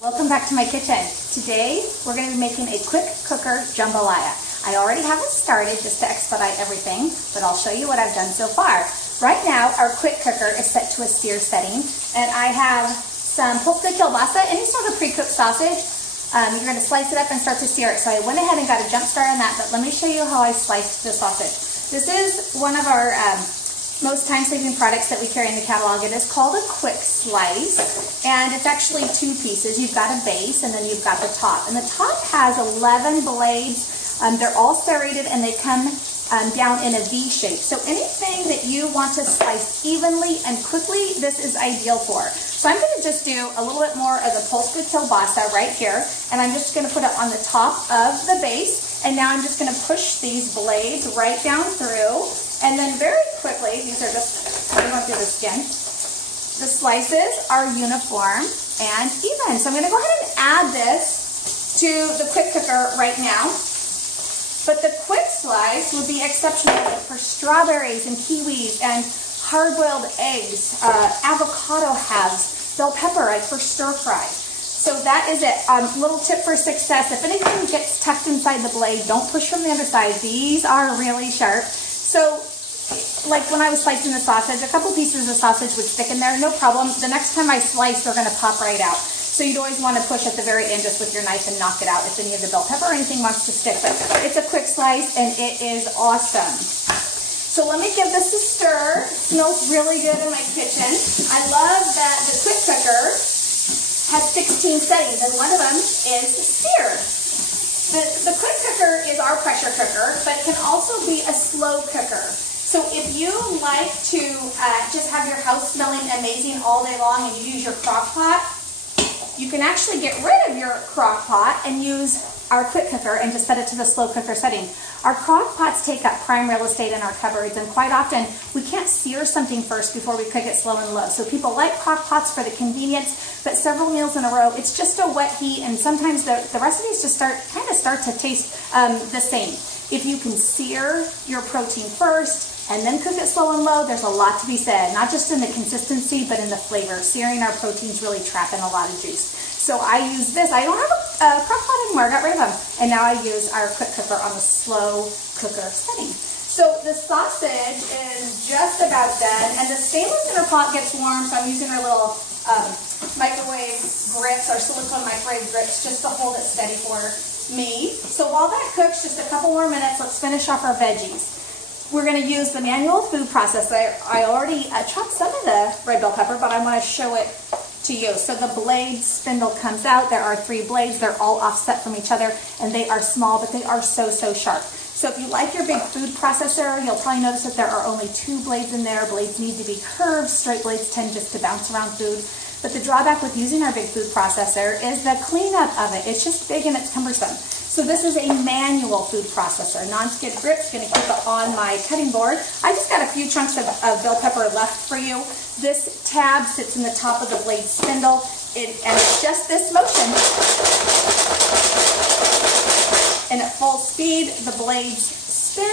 Welcome back to my kitchen. Today we're going to be making a quick cooker jambalaya. I already have it started just to expedite everything, but I'll show you what I've done so far. Right now our quick cooker is set to a sear setting, and I have some pulped kielbasa, any sort of pre-cooked sausage. You're going to slice it up and start to sear it. So I went ahead and got a jump start on that, but let me show you how I sliced the sausage. This is one of our most time-saving products that we carry in the catalog. It is called a quick slice, and it's actually two pieces. You've got a base, and then you've got the top. And the top has 11 blades. They're all serrated, and they come down in a V shape. So anything that you want to slice evenly and quickly, this is ideal for. So I'm going to just do a little bit more of the pulped kielbasa right here, and I'm just going to put it on the top of the base. And now I'm just going to push these blades right down through. And then very quickly, these are just going through the skin. The slices are uniform and even. So I'm going to go ahead and add this to the quick cooker right now. But the quick slice would be exceptional for strawberries and kiwis and hard-boiled eggs, avocado halves, bell pepper, like for stir fry. So that is it. Little tip for success: if anything gets tucked inside the blade, don't push from the underside. These are really sharp. So, like when I was slicing the sausage, a couple pieces of sausage would stick in there, no problem. The next time I slice, they're going to pop right out. So you'd always want to push at the very end just with your knife and knock it out if any of the bell pepper or anything wants to stick. But it's a quick slice and it is awesome. So let me give this a stir. It smells really good in my kitchen. I love that the quick cooker has 16 settings, and one of them is sear. The quick cooker is our pressure cooker, but it can also be a slow cooker. So if you like to just have your house smelling amazing all day long and you use your crock pot, you can actually get rid of your crock pot and use our quick cooker and just set it to the slow cooker setting. Our crock pots take up prime real estate in our cupboards, and quite often we can't sear something first before we cook it slow and low. So people like crock pots for the convenience, but several meals in a row, it's just a wet heat, and sometimes the recipes just start to taste the same. If you can sear your protein first and then cook it slow and low, there's a lot to be said, not just in the consistency, but in the flavor. Searing our proteins really trap in a lot of juice. So I use this. I don't have a crock pot anymore, I got rid of them. And now I use our quick cooker on the slow cooker setting. So the sausage is just about done, and the stainless inner pot gets warm, so I'm using our little microwave grips, our silicone microwave grips, just to hold it steady for me. So while that cooks, just a couple more minutes, let's finish off our veggies. We're going to use the manual food processor. I already chopped some of the red bell pepper, but I want to show it to you. So the blade spindle comes out. There are 3 blades. They're all offset from each other, and they are small, but they are so sharp. So if you like your big food processor, you'll probably notice that there are only 2 blades in there. Blades need to be curved. Straight blades tend just to bounce around food. But the drawback with using our big food processor is the cleanup of it. It's just big and it's cumbersome. So this is a manual food processor. Non-skid grip's going to keep it on my cutting board. I just got a few chunks of bell pepper left for you. This tab sits in the top of the blade spindle, and it's just this motion. And at full speed, the blades spin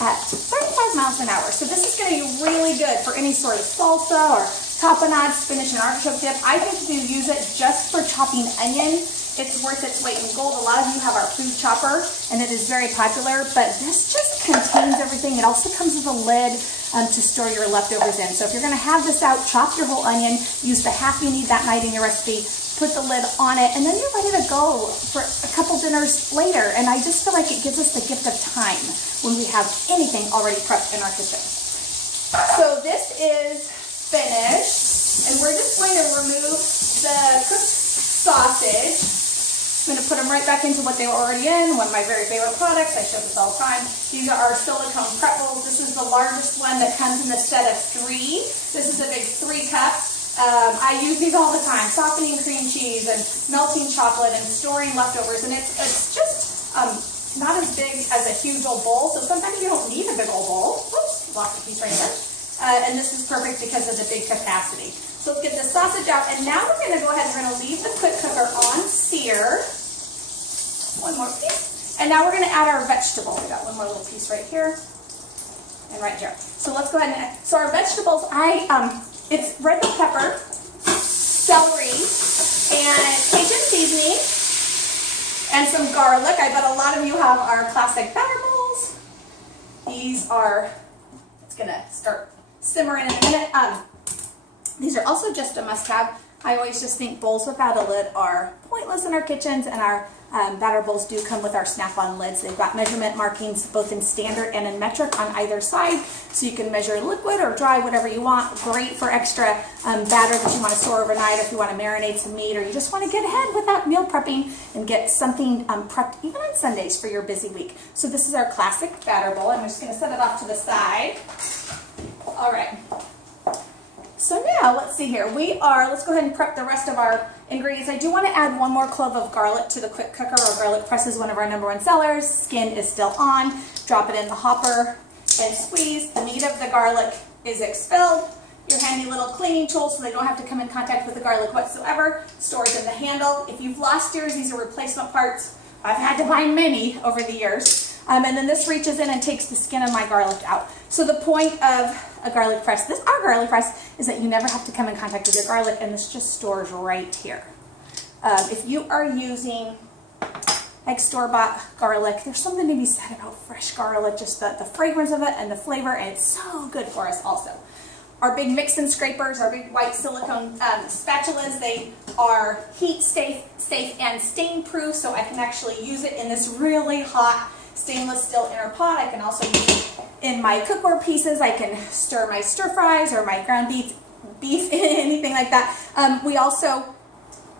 at 35 miles an hour. So this is going to be really good for any sort of salsa or tapenade, spinach and artichoke dip. I think if you use it just for chopping onion, it's worth its weight in gold. A lot of you have our food chopper, and it is very popular, but this just contains everything. It also comes with a lid to store your leftovers in. So if you're going to have this out, chop your whole onion, use the half you need that night in your recipe, put the lid on it, and then you're ready to go for a couple dinners later. And I just feel like it gives us the gift of time when we have anything already prepped in our kitchen. So this is finished, and we're just going to remove the cooked sausage. I'm going to put them right back into what they were already in, one of my very favorite products. I show this all the time. These are our silicone pretzels. This is the largest one that comes in a set of 3. This is a big 3 cup. I use these all the time, softening cream cheese and melting chocolate and storing leftovers. And it's just not as big as a huge old bowl, so sometimes you don't need a big old bowl. Whoops, lost a piece right there. And this is perfect because of the big capacity. So let's get the sausage out, and now we're going to go ahead and we're going to leave the quick cooker on sear. One more piece. And now we're going to add our vegetables. I got one more little piece right here and right here. So let's go ahead and add. So our vegetables, it's red bell pepper, celery, and Cajun seasoning and some garlic. I bet a lot of you have our classic batter bowls. These are, it's gonna start simmering in a minute. These are also just a must-have. I always just think bowls without a lid are pointless in our kitchens, and our batter bowls do come with our snap-on lids. They've got measurement markings both in standard and in metric on either side, so you can measure liquid or dry, whatever you want. Great for extra batter that you want to store overnight, or if you want to marinate some meat, or you just want to get ahead with that meal prepping and get something prepped even on Sundays for your busy week. So this is our classic batter bowl. I'm just going to set it off to the side. All right. So now, let's see here. Let's go ahead and prep the rest of our ingredients. I do want to add one more clove of garlic to the quick cooker. Our garlic press is one of our #1 sellers. Skin is still on. Drop it in the hopper and squeeze. The meat of the garlic is expelled. Your handy little cleaning tool so they don't have to come in contact with the garlic whatsoever. Stores in the handle. If you've lost yours, these are replacement parts. I've had to buy many over the years. And then this reaches in and takes the skin of my garlic out. So the point of a garlic press, our garlic press, is that you never have to come in contact with your garlic, and this just stores right here. If you are using like store-bought garlic, there's something to be said about fresh garlic, just the fragrance of it and the flavor, and it's so good for us also. Our big mix and scrapers, our big white silicone spatulas, they are heat safe and stain proof, so I can actually use it in this really hot stainless steel inner pot. I can also use it in my cookware pieces. I can stir my stir fries or my ground beef, anything like that. We also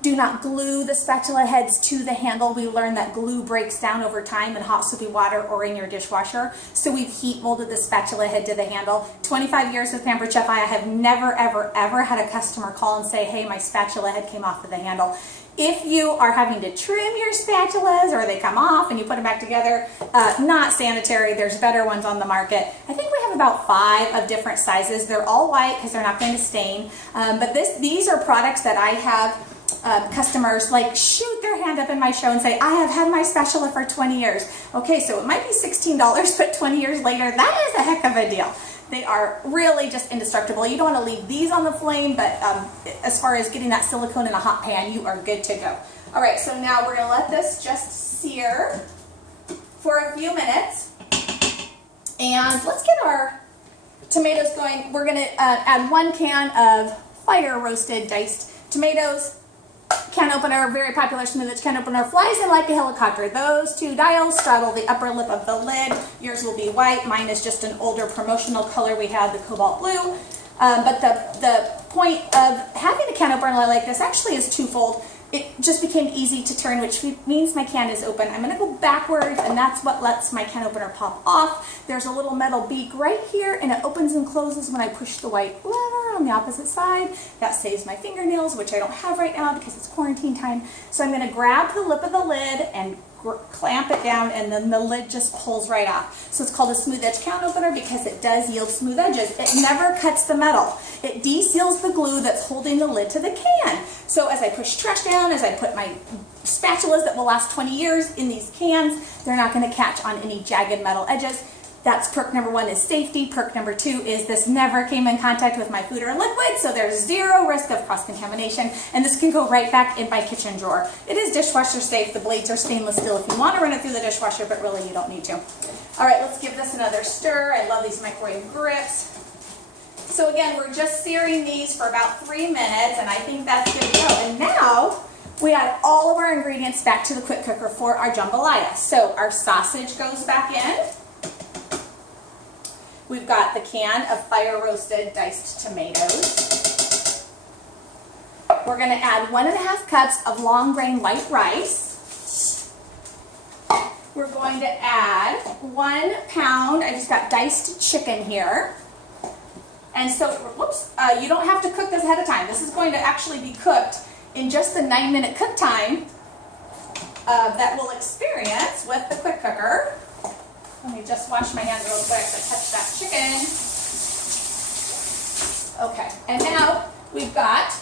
do not glue the spatula heads to the handle. We learned that glue breaks down over time in hot soapy water or in your dishwasher. So we've heat molded the spatula head to the handle. 25 years with Pampered Chef, I have never, ever, ever had a customer call and say, hey, my spatula head came off of the handle. If you are having to trim your spatulas or they come off and you put them back together, not sanitary. There's better ones on the market. I think we have about 5 of different sizes. They're all white because they're not going to stain. But these are products that I have customers like shoot their hand up in my show and say, I have had my spatula for 20 years. Okay, so it might be $16, but 20 years later, that is a heck of a deal. They are really just indestructible. You don't want to leave these on the flame, but as far as getting that silicone in a hot pan, you are good to go. All right, so now we're going to let this just sear for a few minutes. And let's get our tomatoes going. We're going to add 1 can of fire roasted diced tomatoes. Can opener, very popular smoothie can opener, flies in like a helicopter. Those 2 dials straddle the upper lip of the lid. Yours will be white. Mine is just an older promotional color we had, the cobalt blue. But the point of having a can opener like this actually is twofold. It just became easy to turn, which means my can is open. I'm going to go backwards, and that's what lets my can opener pop off. There's a little metal beak right here, and it opens and closes when I push the white lever on the opposite side. That saves my fingernails, which I don't have right now because it's quarantine time. So I'm going to grab the lip of the lid and clamp it down, and then the lid just pulls right off. So it's called a smooth edge can opener because it does yield smooth edges. It never cuts the metal. It de-seals the glue that's holding the lid to the can. So as I push trash down, as I put my spatulas that will last 20 years in these cans, they're not going to catch on any jagged metal edges. That's perk number 1 is safety. Perk number 2 is this never came in contact with my food or liquid, so there's 0 risk of cross-contamination, and this can go right back in my kitchen drawer. It is dishwasher safe. The blades are stainless steel if you want to run it through the dishwasher, but really you don't need to. All right, let's give this another stir. I love these microwave grips. So again, we're just searing these for about 3 minutes, and I think that's good to go. And now we add all of our ingredients back to the quick cooker for our jambalaya. So our sausage goes back in. We've got the can of fire roasted diced tomatoes. We're going to add 1.5 cups of long grain white rice. We're going to add 1 pound, I just got diced chicken here. And so, whoops, you don't have to cook this ahead of time. This is going to actually be cooked in just the 9-minute cook time that we'll experience with the quick cooker. Let me just wash my hands real quick to touch that chicken. Okay, and now we've got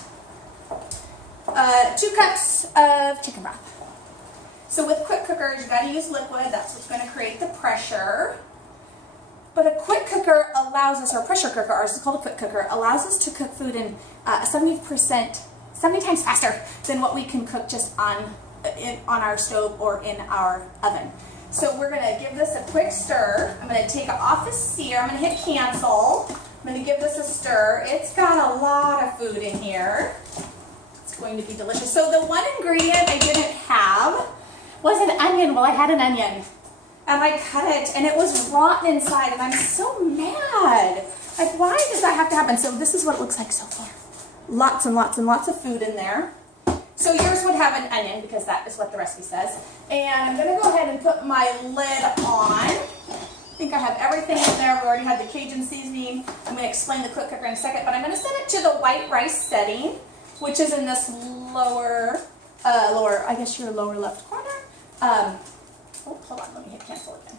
2 cups of chicken broth. So with quick cookers, you've got to use liquid. That's what's going to create the pressure. But a quick cooker allows us, or a pressure cooker, ours is called a quick cooker, allows us to cook food in 70% 70 times faster than what we can cook just on our stove or in our oven. So we're gonna give this a quick stir. I'm gonna take it off the sear. I'm gonna hit cancel. I'm gonna give this a stir. It's got a lot of food in here. It's going to be delicious. So the one ingredient I didn't have was an onion. Well, I had an onion and I cut it and it was rotten inside and I'm so mad. Like, why does that have to happen? So this is what it looks like so far. Lots and lots and lots of food in there. So yours would have an onion because that is what the recipe says. And I'm gonna go ahead and put my lid on. I think I have everything in there. We already had the Cajun seasoning. I'm gonna explain the QuickCooker in a second, but I'm gonna set it to the white rice setting, which is in this lower, I guess your lower left corner. Oh, hold on, let me hit cancel again.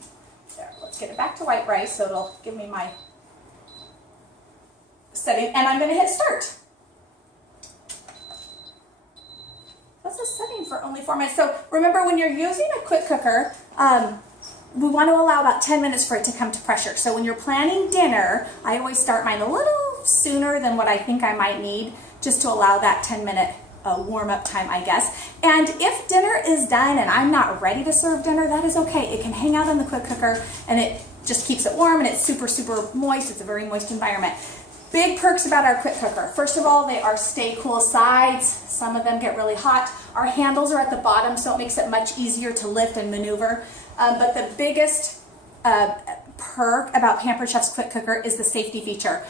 There, let's get it back to white rice so it'll give me my setting, and I'm gonna hit start. That's a setting for only 4 minutes. So remember, when you're using a QuickCooker, we want to allow about 10 minutes for it to come to pressure. So when you're planning dinner, I always start mine a little sooner than what I think I might need, just to allow that 10-minute warm-up time, I guess. And if dinner is done and I'm not ready to serve dinner, that is okay. It can hang out in the QuickCooker and it just keeps it warm and it's super, super moist. It's a very moist environment. Big perks about our QuickCooker. First of all, they are stay cool sides. Some of them get really hot. Our handles are at the bottom, so it makes it much easier to lift and maneuver. But the biggest perk about Pampered Chef's QuickCooker is the safety feature.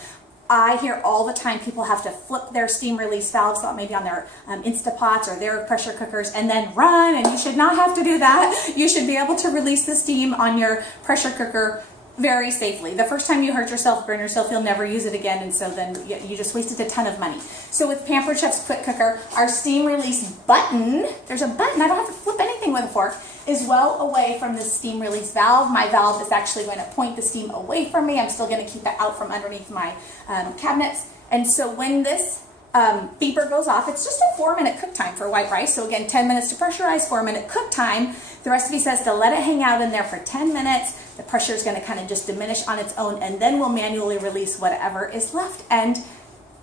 I hear all the time people have to flip their steam release valves, maybe on their Instapots or their pressure cookers, and then run, and you should not have to do that. You should be able to release the steam on your pressure cooker very safely. The first time you hurt yourself, burn yourself, you'll never use it again, and so then you just wasted a ton of money. So with Pampered Chef's QuickCooker, our steam release button, there's a button, I don't have to flip anything with a fork, is well away from the steam release valve. My valve is actually going to point the steam away from me. I'm still going to keep it out from underneath my cabinets. And so when this beeper goes off, it's just a 4-minute cook time for white rice. So again, 10 minutes to pressurize, 4-minute cook time. The recipe says to let it hang out in there for 10 minutes. The pressure is going to kind of just diminish on its own, and then we'll manually release whatever is left. And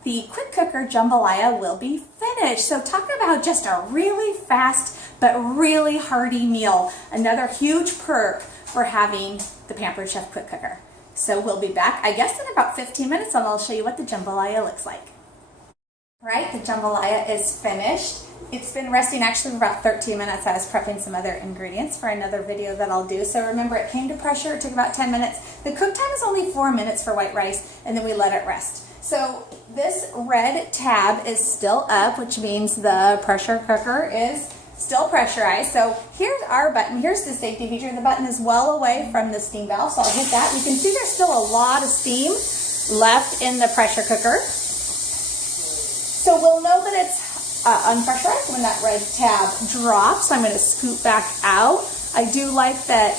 the QuickCooker Jambalaya will be finished. So talk about just a really fast but really hearty meal. Another huge perk for having the Pampered Chef QuickCooker. So we'll be back, I guess, in about 15 minutes, and I'll show you what the jambalaya looks like. All right, the jambalaya is finished. It's been resting actually for about 13 minutes. I was prepping some other ingredients for another video that I'll do. So remember, it came to pressure. It took about 10 minutes. The cook time is only 4 minutes for white rice, and then we let it rest. So this red tab is still up, which means the pressure cooker is still pressurized. So here's our button. Here's the safety feature. The button is well away from the steam valve, so I'll hit that. You can see there's still a lot of steam left in the pressure cooker. So we'll know that it's unpressurized when that red tab drops. I'm going to scoop back out. I do like that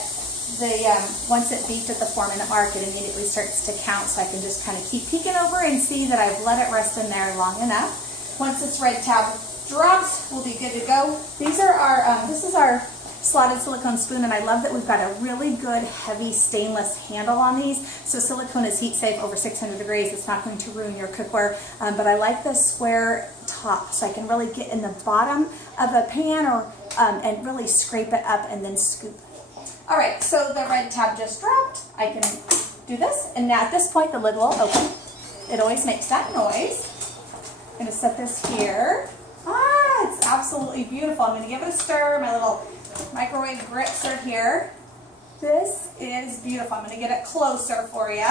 once it beeped at the 4-minute mark, it immediately starts to count, so I can just kind of keep peeking over and see that I've let it rest in there long enough. Once this red tab drops, we'll be good to go. These are our, this is our slotted silicone spoon, and I love that we've got a really good heavy stainless handle on these. So silicone is heat safe over 600 degrees. It's not going to ruin your cookware, but I like the square top so I can really get in the bottom of a pan or and really scrape it up and then scoop. All right, so the red tab just dropped. I can do this, and now at this point the lid will open. It always makes that noise. I'm going to set this here. Ah, it's absolutely beautiful. I'm going to give it a stir. My little microwave grips are here. This is beautiful. I'm going to get it closer for you.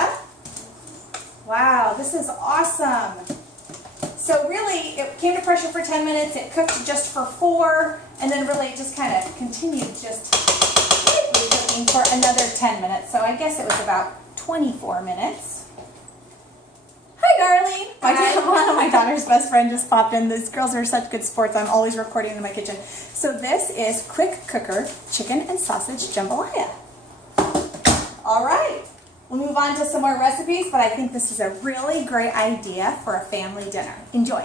Wow, this is awesome. So really, it came to pressure for 10 minutes. It cooked just for 4, and then really it just kind of continued just cooking for another 10 minutes. So I guess it was about 24 minutes. Hi, darling. One of my daughter's best friend just popped in. These girls are such good sports. I'm always recording in my kitchen. So this is QuickCooker chicken and sausage jambalaya. All right. We'll move on to some more recipes, but I think this is a really great idea for a family dinner. Enjoy.